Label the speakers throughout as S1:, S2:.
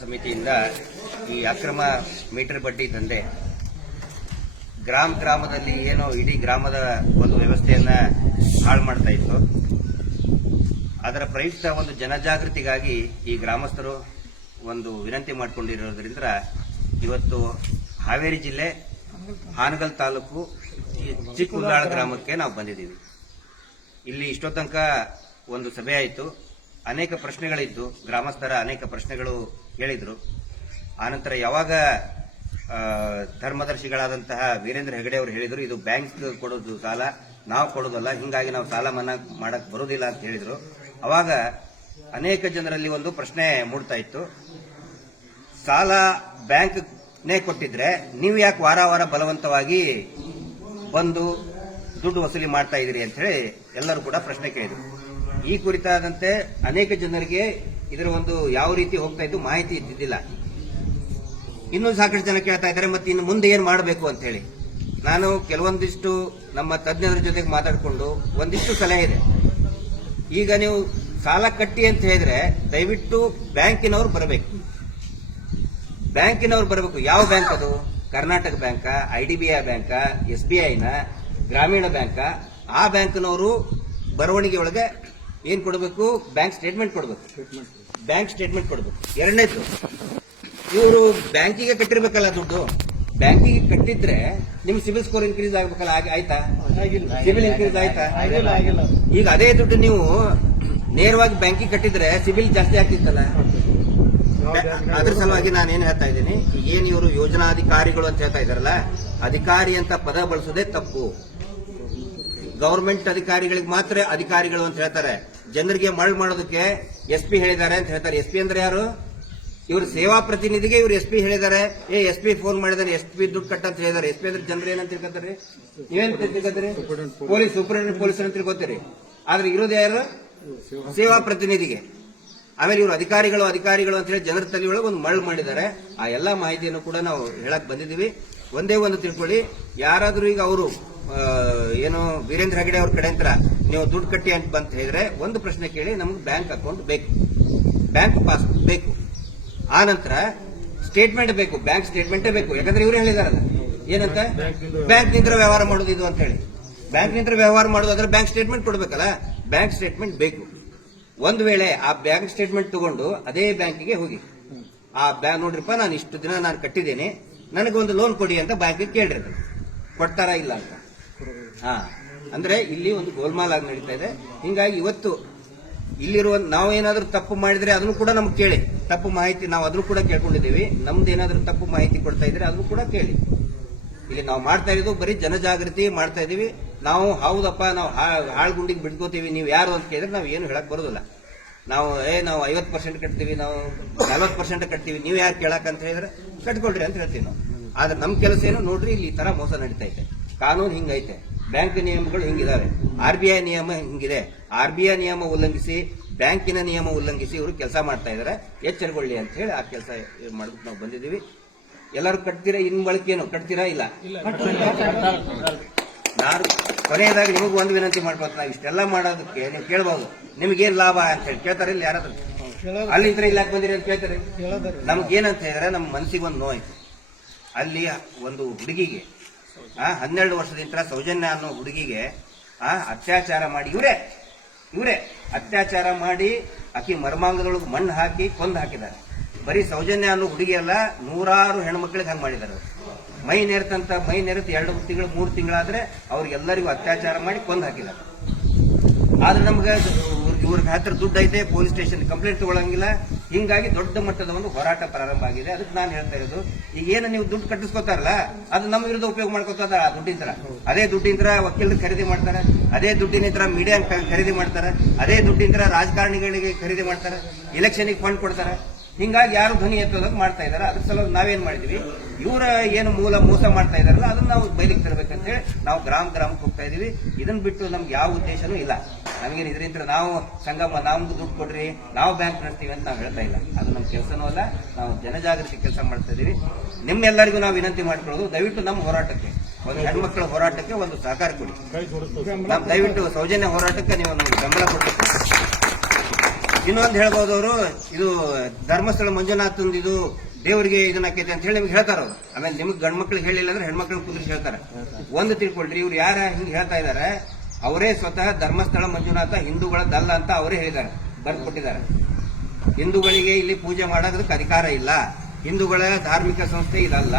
S1: ಸಮಿತಿಯಿಂದ ಈ ಅಕ್ರಮ ಮೀಟರ್ ಬಡ್ಡಿ ದಂಧೆ. ಗ್ರಾಮ ಗ್ರಾಮದಲ್ಲಿ ಏನು ಇಡೀ ಗ್ರಾಮದ ಒಂದು ವ್ಯವಸ್ಥೆಯನ್ನ ಹಾಳು ಮಾಡ್ತಾ ಇತ್ತು. ಅದರ ಪ್ರಯುಕ್ತ ಒಂದು ಜನಜಾಗೃತಿಗಾಗಿ ಈ ಗ್ರಾಮಸ್ಥರು ಒಂದು ವಿನಂತಿ ಮಾಡಿಕೊಂಡಿರೋದ್ರಿಂದ ಇವತ್ತು ಹಾವೇರಿ ಜಿಲ್ಲೆ, ಹಾನಗಲ್ ತಾಲೂಕು, ಈ ಚಿಕ್ಕುಲ್ಲಾಳ ಗ್ರಾಮಕ್ಕೆ ನಾವು ಬಂದಿದ್ದೀವಿ. ಇಲ್ಲಿ ಇಷ್ಟೊತ್ತಂಕ ಒಂದು ಸಭೆ ಆಯಿತು. ಅನೇಕ ಪ್ರಶ್ನೆಗಳಿದ್ದು, ಗ್ರಾಮಸ್ಥರ ಅನೇಕ ಪ್ರಶ್ನೆಗಳು ಕೇಳಿದ್ರು. ಆನಂತರ ಯಾವಾಗ ಧರ್ಮದರ್ಶಿಗಳಾದಂತಹ ವೀರೇಂದ್ರ ಹೆಗಡೆ ಅವರು ಹೇಳಿದರು, ಇದು ಬ್ಯಾಂಕ್ ಕೊಡೋದು ಸಾಲ, ನಾವು ಕೊಡೋದಲ್ಲ, ಹಿಂಗಾಗಿ ನಾವು ಸಾಲ ಮನ್ನಾ ಮಾಡಕ್ ಬರೋದಿಲ್ಲ ಅಂತ ಹೇಳಿದರು. ಅವಾಗ ಅನೇಕ ಜನರಲ್ಲಿ ಒಂದು ಪ್ರಶ್ನೆ ಮೂಡ್ತಾ ಇತ್ತು. ಸಾಲ ಬ್ಯಾಂಕ್ನೇ ಕೊಟ್ಟಿದ್ರೆ ನೀವು ಯಾಕೆ ವಾರ ವಾರ ಬಲವಂತವಾಗಿ ಬಂದು ದುಡ್ಡು ವಸೂಲಿ ಮಾಡ್ತಾ ಇದ್ದೀರಿ ಅಂತ ಹೇಳಿ ಎಲ್ಲರೂ ಕೂಡ ಪ್ರಶ್ನೆ ಕೇಳಿದ್ರು. ಈ ಕುರಿತಾದಂತೆ ಅನೇಕ ಜನರಿಗೆ ಇದರ ಒಂದು ಯಾವ ರೀತಿ ಹೋಗ್ತಾ ಇದ್ದು ಮಾಹಿತಿ ಇದ್ದಿದ್ದಿಲ್ಲ. ಇನ್ನೂ ಸಾಕಷ್ಟು ಜನ ಕೇಳ್ತಾ ಇದ್ದಾರೆ, ಮತ್ತೆ ಇನ್ನು ಮುಂದೆ ಏನು ಮಾಡಬೇಕು ಅಂತ ಹೇಳಿ. ನಾನು ಕೆಲವೊಂದಿಷ್ಟು ನಮ್ಮ ತಜ್ಞರ ಜೊತೆಗೆ ಮಾತಾಡಿಕೊಂಡು ಒಂದಿಷ್ಟು ಸಲಹೆ ಇದೆ. ಈಗ ನೀವು ಸಾಲ ಕಟ್ಟಿ ಅಂತ ಹೇಳಿದ್ರೆ ದಯವಿಟ್ಟು ಬ್ಯಾಂಕಿನವರು ಬರಬೇಕು. ಬ್ಯಾಂಕಿನವ್ರು ಬರಬೇಕು. ಯಾವ ಬ್ಯಾಂಕ್ ಅದು? Karnataka bank, I D B I bank, S B ಐನ ಗ್ರಾಮೀಣ ಬ್ಯಾಂಕ. ಆ ಬ್ಯಾಂಕ್ನವರು ಬರವಣಿಗೆ ಒಳಗೆ ಏನ್ ಕೊಡಬೇಕು? ಬ್ಯಾಂಕ್ ಸ್ಟೇಟ್ಮೆಂಟ್ ಕೊಡಬೇಕು. ಬ್ಯಾಂಕ್ ಸ್ಟೇಟ್ಮೆಂಟ್ ಕೊಡಬೇಕು. ಎರಡನೇದು ಇವರು ಬ್ಯಾಂಕಿಗೆ ಕಟ್ಟಿರ್ಬೇಕಲ್ಲ ದುಡ್ಡು. ಬ್ಯಾಂಕಿಗೆ ಕಟ್ಟಿದ್ರೆ ನಿಮ್ ಸಿಬಿಲ್ ಸ್ಕೋರ್ ಇನ್ಕ್ರೀಸ್ ಆಗ್ಬೇಕಲ್ಲ ಆಗ- ಆಯ್ತಾ? ಸಿಬಿಲ್ ಇನ್ಕ್ರೀಸ್ ಆಯ್ತಾ? ಈಗ ಅದೇ ದುಡ್ಡು ನೀವು ನೇರವಾಗಿ ಬ್ಯಾಂಕಿಗೆ ಕಟ್ಟಿದ್ರೆ ಸಿಬಿಲ್ ಜಾಸ್ತಿ ಆಗ್ತಿತ್ತಲ್ಲ? ಅದ್ರ ಸಲುವಾಗಿ ನಾನು ಏನ್ ಹೇಳ್ತಾ ಇದ್ದೀನಿ ಏನ್ ಇವರು ಯೋಜನಾಧಿಕಾರಿಗಳು ಅಂತ ಹೇಳ್ತಾ ಇದಾರಲ್ಲ ಅಧಿಕಾರಿ ಅಂತ ಪದ ಬಳಸೋದೇ ತಪ್ಪು. ಗೌರ್ಮೆಂಟ್ ಅಧಿಕಾರಿಗಳಿಗೆ ಮಾತ್ರ ಅಧಿಕಾರಿಗಳು ಅಂತ ಹೇಳ್ತಾರೆ. ಜನರಿಗೆ ಮರಳು ಮಾಡೋದಕ್ಕೆ ಎಸ್ ಪಿ ಹೇಳಿದ್ದಾರೆ ಅಂತ ಹೇಳ್ತಾರೆ. ಎಸ್ ಪಿ ಅಂದ್ರೆ ಯಾರು? ಇವರು ಸೇವಾ ಪ್ರತಿನಿಧಿಗೆ ಇವರು ಎಸ್ ಪಿ ಹೇಳಿದ್ದಾರೆ. ಏ, ಎಸ್ ಪಿ ಫೋನ್ ಮಾಡಿದ್ದಾರೆ ಎಸ್ ಪಿ ದುಡ್ಡು ಕಟ್ಟ ಅಂತ ಹೇಳಿದ್ದಾರೆ. ಎಸ್ ಪಿ ಅಂದ್ರೆ ಜನರು ಏನಂತ ತಿಳ್ಕೊತಾರೆ? ನೀವೇನ್ ತಿಳ್ಕೊತೀರಿ? ಪೊಲೀಸ್ ಸೂಪರಿಂಟೆಂಡೆಂಟ್ ಪೊಲೀಸ್ ಅಂತ ತಿಳ್ಕೊತೀರಿ. ಆದ್ರೆ ಇರೋದು ಯಾರು? ಸೇವಾ ಪ್ರತಿನಿಧಿಗೆ. ಆಮೇಲೆ ಇವರು ಅಧಿಕಾರಿಗಳು ಅಧಿಕಾರಿಗಳು ಅಂತ ಹೇಳಿ ಜನರ ತಲೆ ಒಂದು ಮರಳು ಮಾಡಿದ್ದಾರೆ. ಆ ಎಲ್ಲಾ ಮಾಹಿತಿಯನ್ನು ಕೂಡ ನಾವು ಹೇಳಕ್ ಬಂದಿದ್ದೀವಿ. ಒಂದೇ ಒಂದು ತಿಳ್ಕೊಳ್ಳಿ. ಯಾರಾದರೂ ಈಗ ಅವರು ಏನು ವೀರೇಂದ್ರ ಹೆಗಡೆ ಅವ್ರ ಕಡೆ ಅಂತ ನೀವು ದುಡ್ಡು ಕಟ್ಟಿ ಅಂತ ಬಂತ ಹೇಳಿದ್ರೆ ಒಂದು ಪ್ರಶ್ನೆ ಕೇಳಿ ನಮ್ಗೆ ಬ್ಯಾಂಕ್ ಅಕೌಂಟ್ ಬೇಕು. ಬ್ಯಾಂಕ್ ಪಾಸ್ ಬೇಕು. ಆ ನಂತರ ಸ್ಟೇಟ್ಮೆಂಟ್ ಬೇಕು, ಬ್ಯಾಂಕ್ ಸ್ಟೇಟ್ಮೆಂಟೇ ಬೇಕು. ಯಾಕಂದ್ರೆ ಇವರು ಹೇಳಿದಾರಲ್ಲ, ಏನಂತ? ಬ್ಯಾಂಕ್ ನಿಂತ್ರ ವ್ಯವಹಾರ ಮಾಡೋದು ಇದು ಅಂತ ಹೇಳಿ. ಬ್ಯಾಂಕ್ ನಿಂತ್ರ ವ್ಯವಹಾರ ಮಾಡೋದು ಅಂದ್ರೆ ಬ್ಯಾಂಕ್ ಸ್ಟೇಟ್ಮೆಂಟ್ ಕೊಡ್ಬೇಕಲ್ಲ, ಬ್ಯಾಂಕ್ ಸ್ಟೇಟ್ಮೆಂಟ್ ಬೇಕು. ಒಂದು ವೇಳೆ ಆ ಬ್ಯಾಂಕ್ ಸ್ಟೇಟ್ಮೆಂಟ್ ತಗೊಂಡು ಅದೇ ಬ್ಯಾಂಕಿಗೆ ಹೋಗಿ, ಆ ಬ್ಯಾಂಕ್ ನೋಡ್ರಿಪ್ಪ, ನಾನು ಇಷ್ಟು ದಿನ ನಾನು ಕಟ್ಟಿದ್ದೇನೆ ನನಗೆ ಒಂದು ಲೋನ್ ಕೊಡಿ ಅಂತ ಬ್ಯಾಂಕಿಗೆ ಕೇಳಿರಿ ಕೊಡ್ತಾರಾ ಇಲ್ಲ ಅಂತ? ಹಾ. ಅಂದ್ರೆ ಇಲ್ಲಿ ಒಂದು ಗೋಲ್ಮಾಲ್ ಆಗಿ ನಡೀತಾ ಇದೆ. ಹಿಂಗಾಗಿ ಇವತ್ತು ಇಲ್ಲಿರುವ ನಾವು ಏನಾದರೂ ತಪ್ಪು ಮಾಡಿದ್ರೆ ಅದನ್ನು ಕೂಡ ನಮ್ಗೆ ಕೇಳಿ. ತಪ್ಪು ಮಾಹಿತಿ ನಾವು ಅದನ್ನು ಕೂಡ ಕೇಳ್ಕೊಂಡಿದ್ದೀವಿ. ನಮ್ದು ಏನಾದರೂ ತಪ್ಪು ಮಾಹಿತಿ ಕೊಡ್ತಾ ಇದ್ರೆ ಅದನ್ನು ಕೂಡ ಕೇಳಿ. ಇಲ್ಲಿ ನಾವು ಮಾಡ್ತಾ ಇರೋದು ಬರೀ ಜನಜಾಗೃತಿ ಮಾಡ್ತಾ ಇದೀವಿ. ನಾವು ಹೌದಪ್ಪ, ನಾವು ಹಾಳು ಗುಂಡಿಗೆ ಬಿಡ್ಕೋತೀವಿ, ನೀವು ಯಾರು ಅಂತ ಕೇಳಿದ್ರೆ ನಾವು ಏನು ಹೇಳಕ್ ಬರೋದಿಲ್ಲ. ನಾವು, ಏ, ನಾವು ಐವತ್ತು ಪರ್ಸೆಂಟ್ ಕಟ್ತೀವಿ, ನಾವು ನಲ್ವತ್ತು ಪರ್ಸೆಂಟ್ ಕಟ್ತೀವಿ, ನೀವು ಯಾರು ಕೇಳಕ್ ಅಂತ ಹೇಳಿದ್ರೆ ಕಟ್ಕೊಳ್ರಿ ಅಂತ ಹೇಳ್ತೀವಿ ನಾವು. ಆದ್ರೆ ನಮ್ಮ ಕೆಲಸ ಏನು, ನೋಡ್ರಿ, ಇಲ್ಲಿ ತರ ಮೋಸ ನಡೀತಾ ಐತೆ ಕಾನೂನು ಹಿಂಗೈತೆ. ಬ್ಯಾಂಕ್ ನಿಯಮಗಳು ಹಿಂಗಿದಾವೆ? ಆರ್ ಬಿ ಐ ನಿಯಮ ಹಿಂಗಿದೆ? ಆರ್ ಬಿ ಐ ನಿಯಮ ಉಲ್ಲಂಘಿಸಿ, ಬ್ಯಾಂಕಿನ ನಿಯಮ ಉಲ್ಲಂಘಿಸಿ ಇವರು ಕೆಲಸ ಮಾಡ್ತಾ ಇದ್ದಾರೆ ಎಚ್ಚರಗೊಳ್ಳಿ ಅಂತ ಹೇಳಿ ಆ ಕೆಲಸ ಮಾಡ್ಬಿಟ್ಟು ನಾವು ಬಂದಿದ್ದೀವಿ. ಎಲ್ಲರೂ ಕಟ್ತೀರಾ? ಇನ್ ಬಳಕೆನು ಕಟ್ತೀರಾ? ಇಲ್ಲ. ನಾನು ಕೊನೆಯದಾಗಿ ನಿಮಗೂ ಒಂದು ವಿನಂತಿ ಮಾಡ್ಬೋದು ನಾವು ಇಷ್ಟೆಲ್ಲ ಮಾಡೋದಕ್ಕೆ ನೀವು ಕೇಳಬಹುದು ನಿಮ್ಗೇನ್ ಲಾಭ ಅಂತ ಹೇಳಿ. ಕೇಳ್ತಾರೆ ಇಲ್ಲಿ ಯಾರಾದ್ರೂ? ಅಲ್ಲಿಂದ ಇಲ್ಲಿ ಯಾಕೆ ಬಂದಿರಿ ಅಂತ ಕೇಳ್ತಾರೆ? ನಮ್ಗೆ ಏನಂತ ಹೇಳಿದ್ರೆ ನಮ್ಮ ಮನಸ್ಸಿಗೆ ಒಂದು ನೋಯ್ತು ಅಲ್ಲಿ ಒಂದು ಹುಡುಗಿಗೆ ಆ, ಹನ್ನೆರಡು ವರ್ಷದಿಂದ ಸೌಜನ್ಯ ಅನ್ನೋ ಹುಡುಗಿಗೆ, ಆ, ಅತ್ಯಾಚಾರ ಮಾಡಿ, ಇವರೇ ಇವರೇ, ಅತ್ಯಾಚಾರ ಮಾಡಿ ಆಕಿ ಮರ್ಮಾಂಗದೊಳಗೆ ಮಣ್ಣು ಹಾಕಿ ಕೊಂದು ಹಾಕಿದ್ದಾರೆ. ಬರೀ ಸೌಜನ್ಯ ಅನ್ನೋ ಹುಡುಗಿ ಅಲ್ಲ, ನೂರಾರು ಹೆಣ್ಮಕ್ಳಿಗೆ ಹಂಗೆ ಮಾಡಿದ್ದಾರೆ. ಮೈ ನೆರೆತಂತ, ಮೈ ನೆರೆತ ಎರಡು ತಿಂಗಳು, ಮೂರು ತಿಂಗಳಾದ್ರೆ ಅವ್ರಿಗೆಲ್ಲರಿಗೂ ಅತ್ಯಾಚಾರ ಮಾಡಿ ಕೊಂದು ಹಾಕಿದ್ದಾರೆ. ಆದ್ರೆ ನಮ್ಗೆ ಇವ್ರಿಗೆ ಹತ್ರ ದುಡ್ಡು ಐತೆ ಪೊಲೀಸ್ ಸ್ಟೇಷನ್ ಕಂಪ್ಲೇಂಟ್ ತಗೊಳಂಗಿಲ್ಲ. ಹಿಂಗಾಗಿ ದೊಡ್ಡ ಮಟ್ಟದ ಒಂದು ಹೋರಾಟ ಪ್ರಾರಂಭ ಆಗಿದೆ. ಅದಕ್ಕೆ ನಾನು ಹೇಳ್ತಾ ಇರೋದು, ಈಗ ಏನು ನೀವು ದುಡ್ಡು ಕಟ್ಟಿಸ್ಕೊತಾರಲ್ಲ, ಅದು ನಮ್ಮ ವಿರುದ್ಧ ಉಪಯೋಗ ಮಾಡ್ಕೋತಾರ ಆ ತರ ಅದೇ ದುಡ್ಡಿಂತ್ರ ವಕೀಲರು ಖರೀದಿ ಮಾಡ್ತಾರೆ, ಅದೇ ದುಡ್ಡಿನಿಂದ ಮೀಡಿಯಾ ಖರೀದಿ ಮಾಡ್ತಾರೆ, ಅದೇ ದುಡ್ಡಿಂತ್ರ ರಾಜಕಾರಣಿಗಳಿಗೆ ಖರೀದಿ ಮಾಡ್ತಾರೆ ಎಲೆಕ್ಷನ್ಗೆ ಫಂಡ್ ಕೊಡ್ತಾರೆ. ಹಿಂಗಾಗಿ ಯಾರು ಧ್ವನಿ ಎತ್ತೋದಕ್ಕೆ ಮಾಡ್ತಾ ಇದಾರೆ. ಅದ್ರ ಸಲುವಾಗಿ ನಾವೇನ್ ಮಾಡಿದ್ವಿ, ಇವರ ಏನು ಮೂಲ ಮೋಸ ಮಾಡ್ತಾ ಇದಾರಲ್ಲ, ಅದನ್ನ ನಾವು ಬಯಲಿಗೆ ತರಬೇಕಂತ ಹೇಳಿ ನಾವು ಗ್ರಾಮ ಗ್ರಾಮಕ್ಕೆ ಹೋಗ್ತಾ ಇದೀವಿ. ಇದನ್ನ ಬಿಟ್ಟು ನಮ್ಗೆ ಯಾವ ಉದ್ದೇಶನೂ ಇಲ್ಲ. ನಮಗೇನು ಇದರಿಂದ ನಾವು ಸಂಗಮ ನಮ್ಗೆ ದುಡ್ಡು ಕೊಡ್ರಿ, ನಾವು ಬ್ಯಾಂಕ್ ನಡೆಸ್ತೀವಿ ಅಂತ ನಾವು ಹೇಳ್ತಾ ಇಲ್ಲ. ಅದು ನಮ್ಮ ಕೆಲಸನೂ ಅಲ್ಲ, ನಾವು ಜನಜಾಗೃತಿ ಕೆಲಸ ಮಾಡ್ತಾ ಇದೀವಿ. ನಿಮ್ಮೆಲ್ಲರಿಗೂ ನಾವು ವಿನಂತಿ ಮಾಡ್ಕೊಳ್ಳೋದು, ದಯವಿಟ್ಟು ನಮ್ಮ ಹೋರಾಟಕ್ಕೆ, ಒಂದು ಹೆಣ್ಮಕ್ಳ ಹೋರಾಟಕ್ಕೆ ಒಂದು ಸಹಕಾರ ಕೊಡಿ. ನಾವು ದಯವಿಟ್ಟು ಸೌಜನ್ಯ ಹೋರಾಟಕ್ಕೆ ನೀವು ನಮ್ಗೆ ಬೆಂಬಲ ಕೊಡಬೇಕು. ಇನ್ನೊಂದು ಹೇಳ್ಬೋದು ಅವರು, ಇದು ಧರ್ಮಸ್ಥಳ ಮಂಜುನಾಥಂದು ಇದು ದೇವರಿಗೆ ಇದನ್ನ ಆಕೈತೆ ಅಂತ ಹೇಳಿ ನಿಮ್ಗೆ ಹೇಳ್ತಾರ ಅವ್ರು. ಆಮೇಲೆ ನಿಮ್ಗೆ ಗಂಡ್ ಮಕ್ಳಿಗೆ ಹೇಳಿಲ್ಲ ಅಂದ್ರೆ ಹೆಣ್ಮಕ್ಳಿಗೆ ಕುದುರಿಸಿ ಹೇಳ್ತಾರೆ. ಒಂದು ತಿಳ್ಕೊಳ್ರಿ, ಇವ್ರು ಯಾರ ಹಿಂಗೆ ಹೇಳ್ತಾ ಇದಾರೆ ಅವರೇ ಸ್ವತಃ ಧರ್ಮಸ್ಥಳ ಮಂಜುನಾಥ ಹಿಂದೂಗಳದ್ದಲ್ಲ ಅಂತ ಅವರೇ ಹೇಳಿದ್ದಾರೆ ಬರ್ಕೊಟ್ಟಿದ್ದಾರೆ ಹಿಂದೂಗಳಿಗೆ ಇಲ್ಲಿ ಪೂಜೆ ಮಾಡೋದಕ್ಕೆ ಅಧಿಕಾರ ಇಲ್ಲ. ಹಿಂದೂಗಳ ಧಾರ್ಮಿಕ ಸಂಸ್ಥೆ ಇದಲ್ಲ.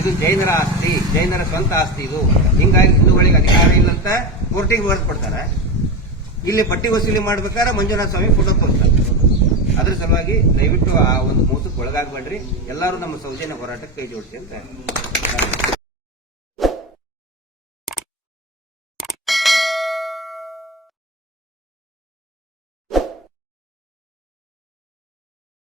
S1: ಇದು ಜೈನರ ಆಸ್ತಿ, ಜೈನರ ಸ್ವಂತ ಆಸ್ತಿ ಇದು. ಹಿಂಗಾಗಿ ಹಿಂದೂಗಳಿಗೆ ಅಧಿಕಾರ ಇಲ್ಲ ಅಂತ ಕೋರ್ಟಿಗೆ ಬರೆದು ಕೊಡ್ತಾರೆ. ಇಲ್ಲಿ ಬಟ್ಟಿ ವಸೂಲಿ ಮಾಡ್ಬೇಕಾದ್ರೆ ಮಂಜುನಾಥ ಸ್ವಾಮಿ ಫೋಟೋ ಕೊಡ್ತಾರೆ ಅದ್ರ ಸಲುವಾಗಿ ದಯವಿಟ್ಟು ಆ ಒಂದು ಮೋಸಕ್ಕೆ ಒಳಗಾಗಬೇಡ್ರಿ. ಎಲ್ಲರೂ ನಮ್ಮ ಸೌಜನ್ಯ ಹೋರಾಟಕ್ಕೆ ಕೈ ಜೋಡಿಸಿ ಅಂತ